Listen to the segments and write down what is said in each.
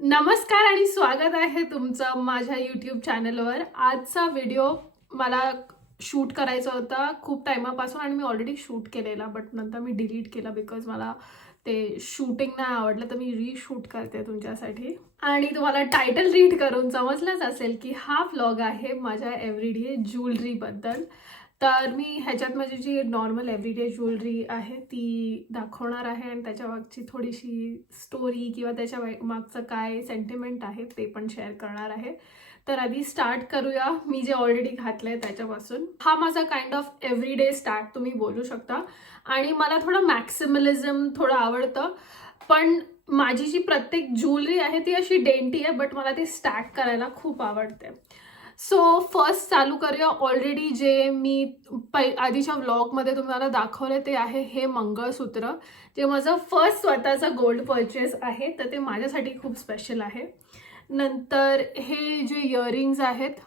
नमस्कार आणि स्वागत आहे तुमचं माझ्या यूट्यूब चॅनलवर. आजचा व्हिडिओ मला शूट करायचा होता खूप टायमापासून आणि मी ऑलरेडी शूट केलेला, बट नंतर मी डिलीट केला बिकॉज मला ते शूटिंग नाही आवडलं. तर मी रीशूट करते तुमच्यासाठी. आणि तुम्हाला टायटल रीड करून समजलंच असेल की हा व्लॉग आहे माझ्या एव्हरीडे ज्वेलरीबद्दल. तर मी ह्याच्यात माझी जी नॉर्मल एव्हरीडे ज्वेलरी आहे ती दाखवणार आहे आणि त्याच्या मागची थोडीशी स्टोरी किंवा त्याच्या मागचं काय सेंटिमेंट आहे ते पण शेअर करणार आहे. तर आधी स्टार्ट करूया मी जे ऑलरेडी घातलंय त्याच्यापासून. हा माझा काइंड ऑफ एव्हरीडे स्टार्ट तुम्ही बोलू शकता. आणि मला थोडं मॅक्सिमलिझम थोडं आवडतं, पण माझी जी प्रत्येक ज्वेलरी आहे ती अशी डेंटी आहे, बट मला ती स्टॅक करायला खूप आवडते. सो फर्स्ट चालू करूया. ऑलरेडी जे मी आधीच्या व्लॉगमध्ये तुम्हाला दाखवले ते आहे हे मंगळसूत्र, जे माझं फर्स्ट स्वतःचं गोल्ड परचेस आहे, तर ते माझ्यासाठी खूप स्पेशल आहे. नंतर हे जे इयरिंग्स आहेत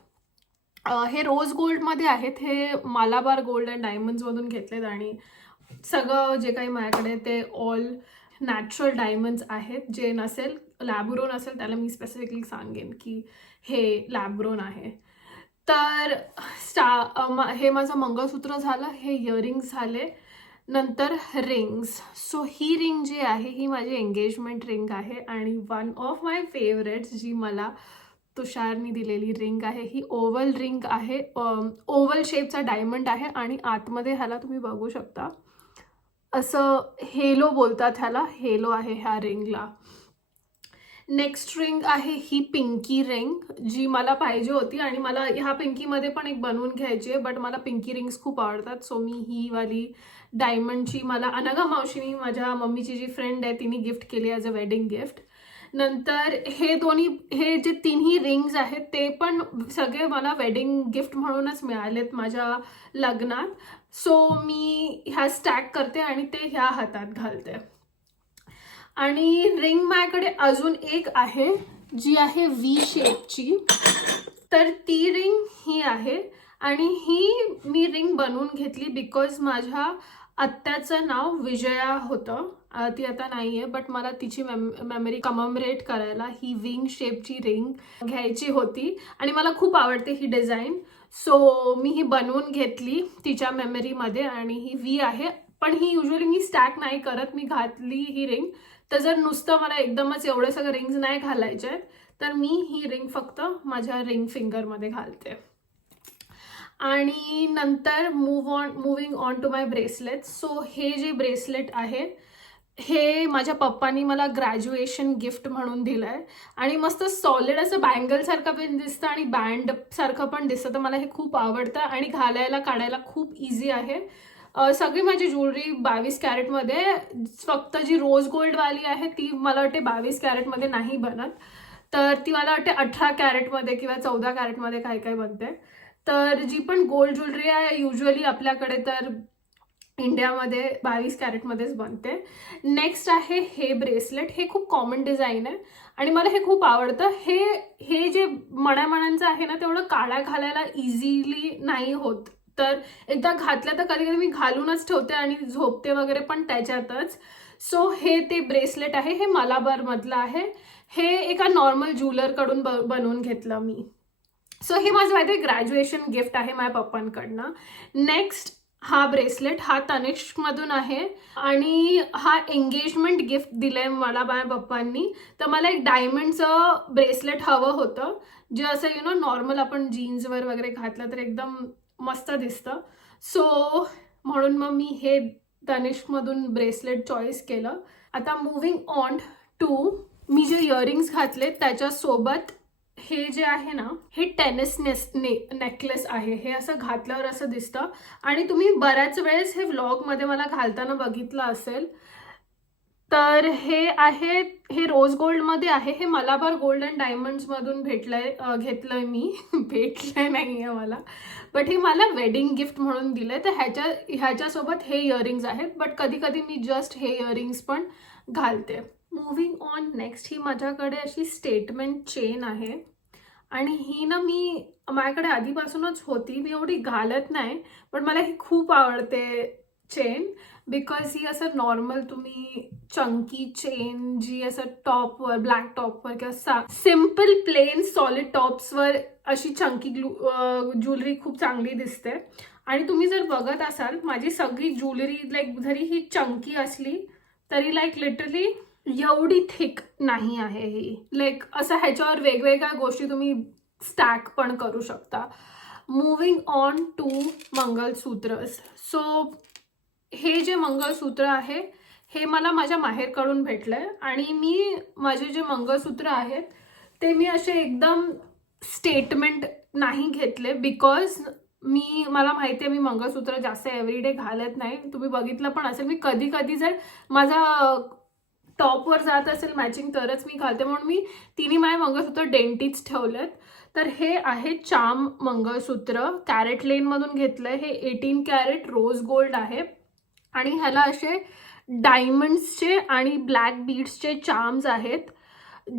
हे रोज गोल्डमध्ये आहेत. हे मालाबार गोल्ड अँड डायमंड्समधून घेतलेत आणि सगळं जे काही माझ्याकडे ते ऑल नॅचरल डायमंड्स आहेत. जे नसेल लॅबग्रोन असेल त्याला मी स्पेसिफिकली सांगेन की हे लॅबग्रोन आहे. तर हे माझं मंगळसूत्र झालं, हे इयरिंग्स झाले. नंतर रिंग्स. सो ही रिंग जी आहे ही माझी एंगेजमेंट रिंग आहे आणि वन ऑफ माय फेवरेट्स जी मला तुषारनी दिलेली रिंग आहे. ही ओव्हल रिंग आहे, ओव्हल शेपचा डायमंड आहे आणि आतमध्ये ह्याला तुम्ही बघू शकता असं हेलो बोलतात ह्याला, हेलो आहे ह्या रिंगला. नेक्स्ट रिंग आहे ही पिंकी रिंग, जी मला पाहिजे होती आणि मला ह्या पिंकीमध्ये पण एक बनवून घ्यायची आहे, बट मला पिंकी रिंग्स खूप आवडतात. सो मी ही वाली डायमंडची मला अनघा मावशीनी, माझ्या मम्मीची जी फ्रेंड आहे, तिने गिफ्ट केली ॲज अ वेडिंग गिफ्ट. नंतर हे जे तिन्ही रिंग्स आहेत ते पण सगळे मला वेडिंग गिफ्ट म्हणूनच मिळालेत माझ्या लग्नात. सो मी ह्या स्टॅक करते आणि ते ह्या हातात घालते. आणि रिंग माझ्याकडे अजून एक आहे जी आहे व्ही शेपची. तर ती रिंग ही आहे आणि ही मी रिंग बनवून घेतली बिकॉज माझ्या आत्याचं नाव विजया होतं. ती आता नाही आहे, बट मला तिची मेमरी कममेरेट करायला ही विंग शेपची रिंग घ्यायची होती आणि मला खूप आवडते ही डिझाईन. सो मी ही बनवून घेतली तिच्या मेमरीमध्ये आणि ही व्ही आहे. पण ही युजली मी स्टॅक नाही करत, मी घातली ही रिंग तर जर नुसतं मला एकदमच एवढे सगळे रिंग्स नाही घालायचे आहेत तर मी ही रिंग फक्त माझ्या रिंग फिंगरमध्ये घालते. आणि नंतर moving on to my bracelet. So हे जे ब्रेसलेट आहे हे माझ्या पप्पांनी मला ग्रॅज्युएशन गिफ्ट म्हणून दिलं आहे आणि मस्त सॉलिड असं बँगल सारखं पण दिसतं आणि बँड सारखं पण दिसतं. तर मला हे खूप आवडतं आणि घालायला काढायला खूप इझी आहे. सगळी माझी ज्वेलरी 22 कॅरेटमध्ये, फक्त जी रोज गोल्डवाली आहे ती मला वाटते 22 कॅरेटमध्ये नाही बनत, तर ती मला वाटते 18 कॅरेटमध्ये किंवा 14 कॅरेटमध्ये काही काही बनते. तर जी पण गोल्ड ज्वेलरी आहे युजली आपल्याकडे तर इंडियामध्ये 22 कॅरेटमध्येच बनते. नेक्स्ट आहे हे ब्रेसलेट. हे खूप कॉमन डिझाईन आहे आणि मला हे खूप आवडतं. हे जे मण्याचं आहे ना तेवढं काळ्या घालायला इझिली नाही होत, तर एकदा घातलं तर कधी कधी मी घालूनच ठेवते आणि झोपते वगैरे पण त्याच्यातच. सो हे ते ब्रेसलेट आहे, हे मालाबार मधलं आहे. हे एका नॉर्मल ज्वेलरकडून बनवून घेतलं मी. सो हे माझं माहिती आहे ग्रॅज्युएशन गिफ्ट आहे माझ्या पप्पांकडनं. नेक्स्ट हा ब्रेसलेट हा तनिष्कमधून आहे आणि हा एंगेजमेंट गिफ्ट दिलंय मला माझ्या पप्पांनी. तर मला एक डायमंडचं ब्रेसलेट हवं होतं जे असं नॉर्मल आपण जीन्सवर वगैरे घातलं तर एकदम मस्त दिसतं. सो म्हणून मग मी हे तनिष्कमधून ब्रेसलेट चॉईस केलं. आता मुव्हिंग ऑन टू मी जे इयरिंग्स घातले त्याच्यासोबत हे जे आहे ना हे टेनिस नेकलेस आहे. हे असं घातल्यावर असं दिसतं आणि तुम्ही बऱ्याच वेळेस हे व्लॉगमध्ये मला घालताना बघितलं असेल. तर हे रोज गोल्डमध्ये आहे. हे मलाबार गोल्ड अँड डायमंड्समधून घेतलंय मी भेटलंय नाही आहे मला, बट हे मला वेडिंग गिफ्ट म्हणून दिलंय. तर ह्याच्यासोबत हे इयरिंग्स आहेत, बट कधी कधी मी जस्ट हे इयरिंग्स पण घालते. मुव्हिंग ऑन नेक्स्ट ही माझ्याकडे अशी स्टेटमेंट चेन आहे आणि ही ना माझ्याकडे आधीपासूनच होती, मी एवढी घालत नाही पण मला ही खूप आवडते चेन बिकॉज ही असं नॉर्मल तुम्ही चंकी चेन जी असं टॉपवर ब्लॅक टॉपवर किंवा सिम्पल प्लेन सॉलिड टॉप्सवर अशी चंकी ज्वेलरी खूप चांगली दिसते. आणि तुम्ही जर बघत असाल माझी सगळी ज्वेलरी लाईक जरी ही चंकी असली तरी लाईक लिटरली एवढी थिक नाही आहे ही. लाईक असं ह्याच्यावर वेगवेगळ्या गोष्टी तुम्ही स्टॅक पण करू शकता. Moving on to mangalsutras. So हे जे मंगळसूत्र आहे हे मला माझ्या माहेरकडून भेटलंय आणि मी माझे जे मंगळसूत्र आहेत ते मी असे एकदम स्टेटमेंट नाही घेतले बिकॉज मला माहिती आहे मी मंगळसूत्र जास्त एव्हरीडे घालत नाही. तुम्ही बघितलं पण असेल मी कधी कधी जर माझा टॉपवर जात असेल मॅचिंग तरच मी घालते, म्हणून मी तिन्ही माझे मंगळसूत्र डेंटीच ठेवलेत. तर हे आहे चाम मंगळसूत्र, कॅरेट लेन मधून घेतलंय. हे 18 कॅरेट रोज गोल्ड आहे आणि ह्याला असे डायमंड्सचे आणि ब्लॅक बीड्सचे चार्म्स आहेत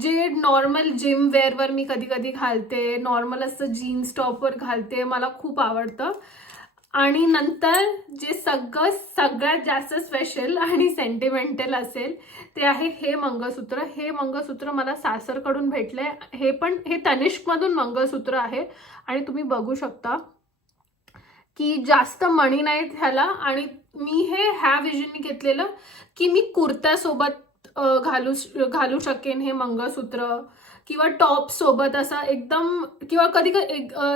जे नॉर्मल जिम वेअरवर मी कधी कधी घालते, नॉर्मल असं जीन्स टॉपवर घालते, मला खूप आवडतं. आणि नंतर जे सगळ्यात जास्त स्पेशल आणि सेंटिमेंटल असेल ते आहे हे मंगळसूत्र. हे मंगळसूत्र मला सासरकडून भेटले. हे तनिष्कमधून मंगळसूत्र आहे आणि तुम्ही बघू शकता की जास्त मणी नाहीत ह्याला. आणि मी ह्या विजननी घेतलेलं की मी कुर्त्यासोबत घालू शकेन हे मंगळसूत्र किंवा टॉप सोबत असा एकदम, किंवा कधी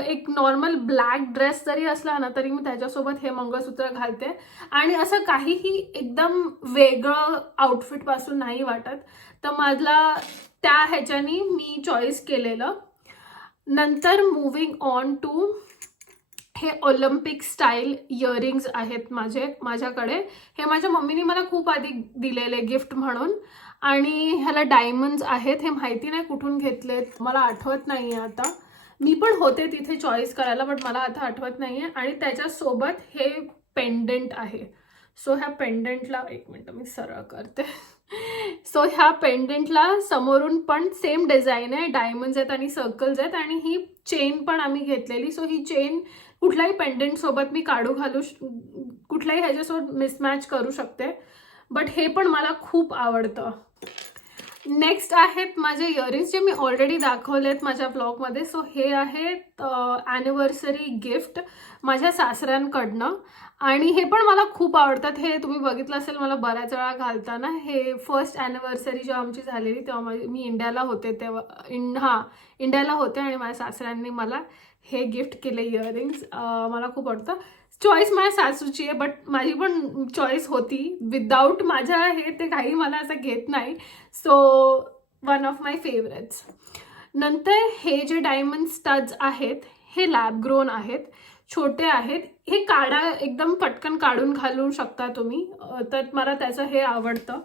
एक नॉर्मल ब्लॅक ड्रेस जरी असला ना तरी मी त्याच्यासोबत हे मंगळसूत्र घालते आणि असं काहीही एकदम वेगळं आउटफिट पासून नाही वाटत. तर मला त्या ह्याच्यानी मी चॉईस केलेलं. नंतर मूविंग ऑन टू हे ऑलिम्पिक स्टाईल इयरिंग्स आहेत माझ्याकडे. हे माझ्या मम्मीने मला खूप आधी दिलेले गिफ्ट म्हणून आणि ह्याला डायमंड्स आहेत. हे माहिती नाही कुठून घेतलेत, मला आठवत नाहीये आता. मी पण होते तिथे चॉईस करायला बट मला आता आठवत नाहीये. आणि त्याच्यासोबत हे पेंडंट आहे. सो ह्या पेंडंटला एक मिनिट मी सरळ करते. सो ह्या पेंडंटला समोरून पण सेम डिझाईन आहे, डायमंड्स आहेत आणि सर्कल्स आहेत आणि ही चेन पण आम्ही घेतलेली. सो ही चेन कुठल्याही पेंडंट सोबत मी कुठल्याही ह्याच्यासोबत मिसमॅच करू शकते. बट हे पण मला खूप आवडतं. नेक्स्ट आहेत माझे इयरिंग्स जे मी ऑलरेडी दाखवलेत माझ्या ब्लॉगमध्ये. सो हे आहेत ॲनिव्हर्सरी गिफ्ट माझ्या सासऱ्यांकडनं आणि हे पण मला खूप आवडतात. हे तुम्ही बघितलं असेल मला बऱ्याच वेळा घालताना. हे फर्स्ट ॲनिव्हर्सरी जेव्हा आमची झालेली तेव्हा मी इंडियाला होते इंडियाला होते आणि माझ्या सासऱ्यांनी मला हे गिफ्ट केले इयरिंग्स. मला खूप आवडतं. चॉईस माझ्या सासूची आहे बट माझी पण चॉईस होती. विदाऊट माझ्या ते काही मला असं घेत नाही. So one of my favourites. नंतर हे जे डायमंड स्टड्स आहेत हे लॅब ग्रोन आहेत, छोटे आहेत. हे एकदम पटकन काढून घालू शकता तुम्ही. तर मला त्याचं हे आवडतं.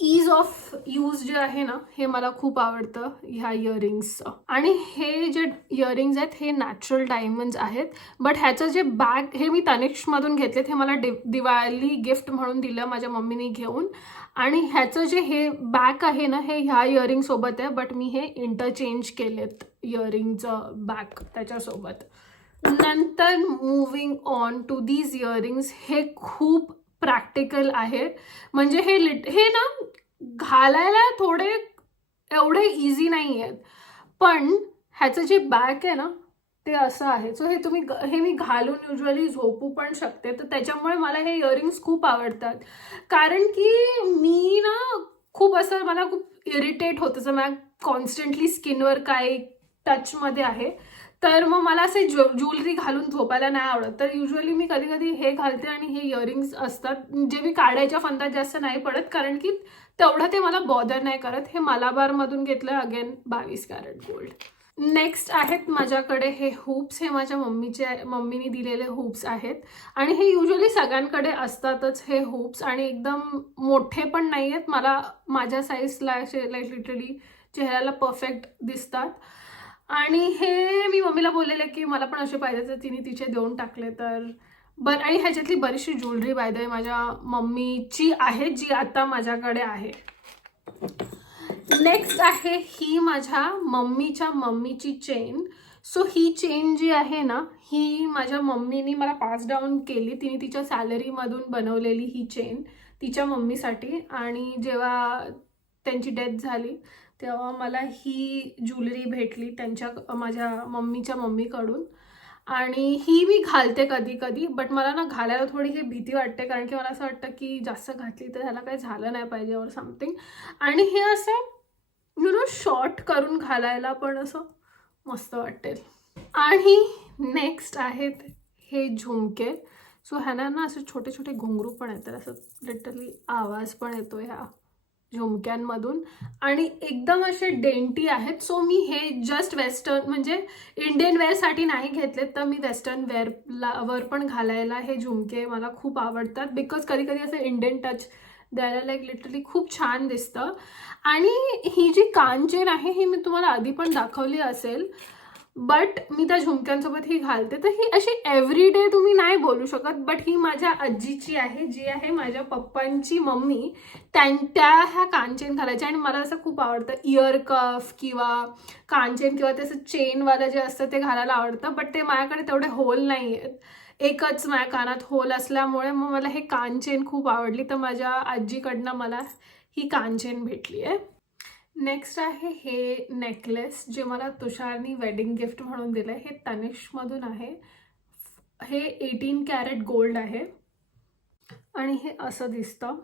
ईज ऑफ यूज जे आहे ना हे मला खूप आवडतं ह्या इयरिंग्सचं. आणि हे जे इयरिंग्स आहेत हे नॅचरल डायमंड्स आहेत बट ह्याचं जे बॅग हे मी तनिष्कमधून घेतलेत. हे मला दिवाळी गिफ्ट म्हणून दिलं माझ्या मम्मीने घेऊन. आणि ह्याचं जे हे बॅग आहे ना हे ह्या इयरिंग सोबत आहे बट मी हे इंटरचेंज केलेत इयरिंगचं बॅग त्याच्यासोबत. नंतर moving on to these earrings. हे खूप प्रॅक्टिकल आहे. म्हणजे हे ना घालायला थोडे एवढे इझी नाही आहेत पण ह्याचं जे बॅक आहे ना ते असं आहे. सो हे मी घालून युजली झोपू पण शकते. तर त्याच्यामुळे मला हे इयरिंग्स खूप आवडतात. कारण की मी ना खूप असं मला खूप इरिटेट होतं जर मला कॉन्स्टंटली स्किनवर काय टचमध्ये आहे तर मग मला असे ज्वेलरी घालून झोपायला नाही आवडत. तर युजली मी कधी कधी हे घालते आणि हे इयरिंग्स असतात जे मी काढायच्या फंदात जास्त नाही पडत कारण की तेवढं ते मला बॉदर नाही करत. हे मलाबारमधून घेतलं, अगेन 22 कॅरेट गोल्ड. नेक्स्ट आहेत माझ्याकडे हे हुप्स. हे माझ्या मम्मीने दिलेले हुप्स आहेत आणि हे युजली सगळ्यांकडे असतातच हे हुप्स आणि एकदम मोठे पण नाही आहेत. मला माझ्या साईजला असे लाईक लिटरली चेहऱ्याला परफेक्ट दिसतात. आणि हे मी मम्मीला बोललेले की मला पण असे पाहिजे तर तिने तिचे देऊन टाकले. तर आणि ह्याच्यातली बरीचशी ज्वेलरी बाय द वे माझ्या मम्मीची आहे जी आता माझ्याकडे आहे. नेक्स्ट आहे ही माझ्या मम्मीची चेन. सो ही चेन जी आहे ना ही माझ्या मम्मीने मला पास डाऊन केली. तिने तिच्या सॅलरीमधून बनवलेली ही चेन. तिच्या मम्मीसाठी. आणि जेव्हा त्यांची डेथ झाली तेव्हा मला ही ज्वेलरी भेटली माझ्या मम्मीच्या मम्मीकडून. आणि ही मी घालते कधी कधी, बट मला ना घालायला थोडी ही भीती वाटते, कारण की मला असं वाटतं की जास्त घातली तर ह्याला काही झालं नाही पाहिजे और समथिंग. आणि हे असं शॉर्ट करून घालायला पण असं मस्त वाटेल. आणि नेक्स्ट आहेत हे झुमके. सो ह्याना ना असे छोटे छोटे घुंगरू पण येतात, असं लिटरली आवाज पण येतो ह्या झुमक्यांमधून. आणि एकदम असे डेंटी आहेत. सो मी हे जस्ट वेस्टर्न म्हणजे इंडियन वेअरसाठी नाही घेतलेत, तर मी वेस्टर्न वर पण घालायला हे झुमके मला खूप आवडतात. बिकॉज कधी कधी असं इंडियन टच द्यायला लाईक लिटरली खूप छान दिसतं. आणि ही जी कानचेन आहे ही मी तुम्हाला आधी पण दाखवली असेल, बट मी त्या झुमक्यांसोबत ही घालते. तर ही अशी एव्हरी डे तुम्ही नाही बोलू शकत, बट ही माझ्या आजीची आहे, जी आहे माझ्या पप्पांची मम्मी. त्या ह्या कानचेन घालायच्या आणि मला असं खूप आवडतं. इयर कफ किंवा कानचेन किंवा त्याचं चेनवालं जे असतं ते घालायला आवडतं, बट ते माझ्याकडे तेवढे होल नाही आहेत. एकच माझ्या कानात होल असल्यामुळे मग मला हे कानचेन खूप आवडली, तर माझ्या आजीकडनं मला ही कानचेन भेटली आहे. नेक्स्ट आहे हे नेकलेस, जे मला तुषारनी वेडिंग गिफ्ट म्हणून दिलं आहे. हे तनिष्कमधून आहे. हे 18 कॅरेट गोल्ड आहे आणि हे असं दिसतं.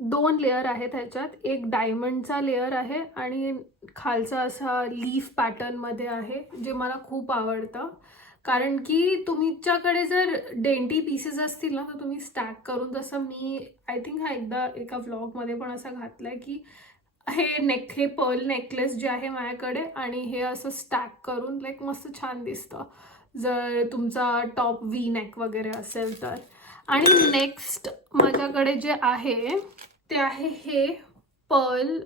2 लेअर आहेत ह्याच्यात. एक डायमंडचा लेअर आहे आणि खालचा असा लीफ पॅटर्नमध्ये आहे, जे मला खूप आवडतं. कारण की तुमच्याकडे जर डेंटी पीसेस असतील ना, तर तुम्ही स्टॅक करून, जसं मी आय थिंक हा एकदा एका व्लॉगमध्ये पण असा घातलाय की हे पर्ल नेकलेस जे आहे माझ्याकडे, आणि हे असं स्टॅक करून लाईक मस्त छान दिसतं जर तुमचा टॉप व्ही नेक वगैरे असेल तर. आणि नेक्स्ट माझ्याकडे जे आहे ते आहे हे पर्ल.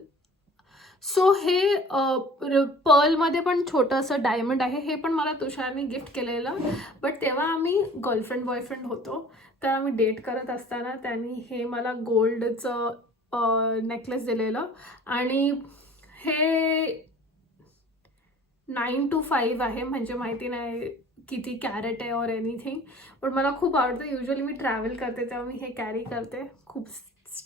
सो हे पर्लमध्ये पण छोटं असं डायमंड आहे. हे पण मला तुषारने गिफ्ट केलेलं, बट तेव्हा आम्ही गर्लफ्रेंड बॉयफ्रेंड होतो, तर आम्ही डेट करत असताना त्यांनी हे मला गोल्डचं नेकलेस दिलेलं. आणि हे 9 to 5 आहे, म्हणजे माहिती नाही किती कॅरेट आहे और एनिथिंग, पण मला खूप आवडतं. युजली मी ट्रॅव्हल करते तेव्हा मी हे कॅरी करते. खूप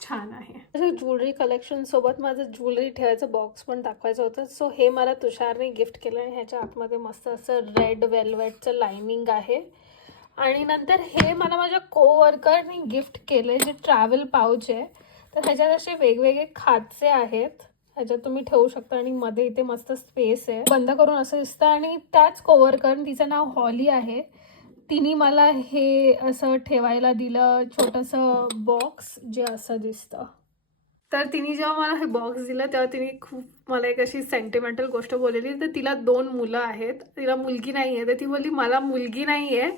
छान आहे. ज्वेलरी कलेक्शन सोबत माझं ज्वेलरी ठेवायचं बॉक्स पण दाखवायचं होतं. सो हे मला तुषारने गिफ्ट केलं आणि ह्याच्या आतमध्ये मस्त असं रेड वेल्वेटचं लायनिंग आहे. आणि नंतर हे मला माझ्या कोवर्करने गिफ्ट केले, जे ट्रॅव्हल पाऊच आहे. तर ह्याच्यात असे वेगवेगळे खाचे आहेत, ह्याच्यात तुम्ही ठेवू शकता आणि मध्ये इथे मस्त स्पेस आहे. बंद करून असं दिसतं. आणि त्याच कोवर्कर, तिचं नाव हॉली आहे, तिने मला हे असं ठेवायला दिलं छोटंसं बॉक्स, जे असं दिसतं. तर तिने जेव्हा मला हे बॉक्स दिलं तेव्हा तिने खूप मला एक अशी सेंटिमेंटल गोष्ट बोललेली. तर तिला 2 मुलं आहेत, तिला मुलगी नाही आहे. तर ती बोलली मला मुलगी नाही आहे,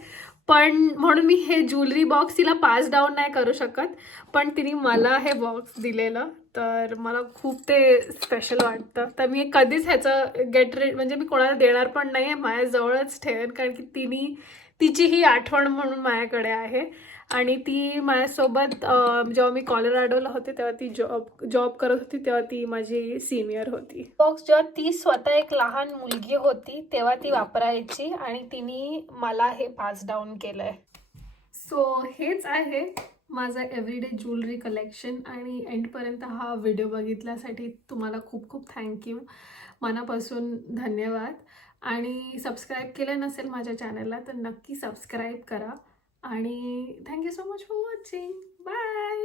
पण म्हणून मी हे ज्वेलरी बॉक्स तिला पास डाऊन नाही करू शकत, पण तिने मला हे बॉक्स दिलेलं. तर मला खूप ते स्पेशल वाटतं. तर मी कधीच ह्याचं म्हणजे मी कोणाला देणार पण नाही आहे, माझ्याजवळच ठेवेन, कारण की तिची ही आठवण म्हणून माझ्याकडे आहे. आणि ती माझ्यासोबत जेव्हा मी कॉलोराडोला होते तेव्हा ती जॉब करत होती, तेव्हा ती माझी सिनियर होती. बॉक्स जेव्हा ती स्वतः एक लहान मुलगी होती तेव्हा ती वापरायची, आणि तिने मला हे पास डाऊन केलंय. सो हेच आहे माझं एव्हरीडे ज्वेलरी कलेक्शन. आणि एंडपर्यंत हा व्हिडिओ बघितल्यासाठी तुम्हाला खूप खूप थँक्यू, मनापासून धन्यवाद. आणि सबस्क्राईब केलं नसेल माझ्या चॅनलला तर नक्की सबस्क्राईब करा. आणि thank you so much for watching. Bye.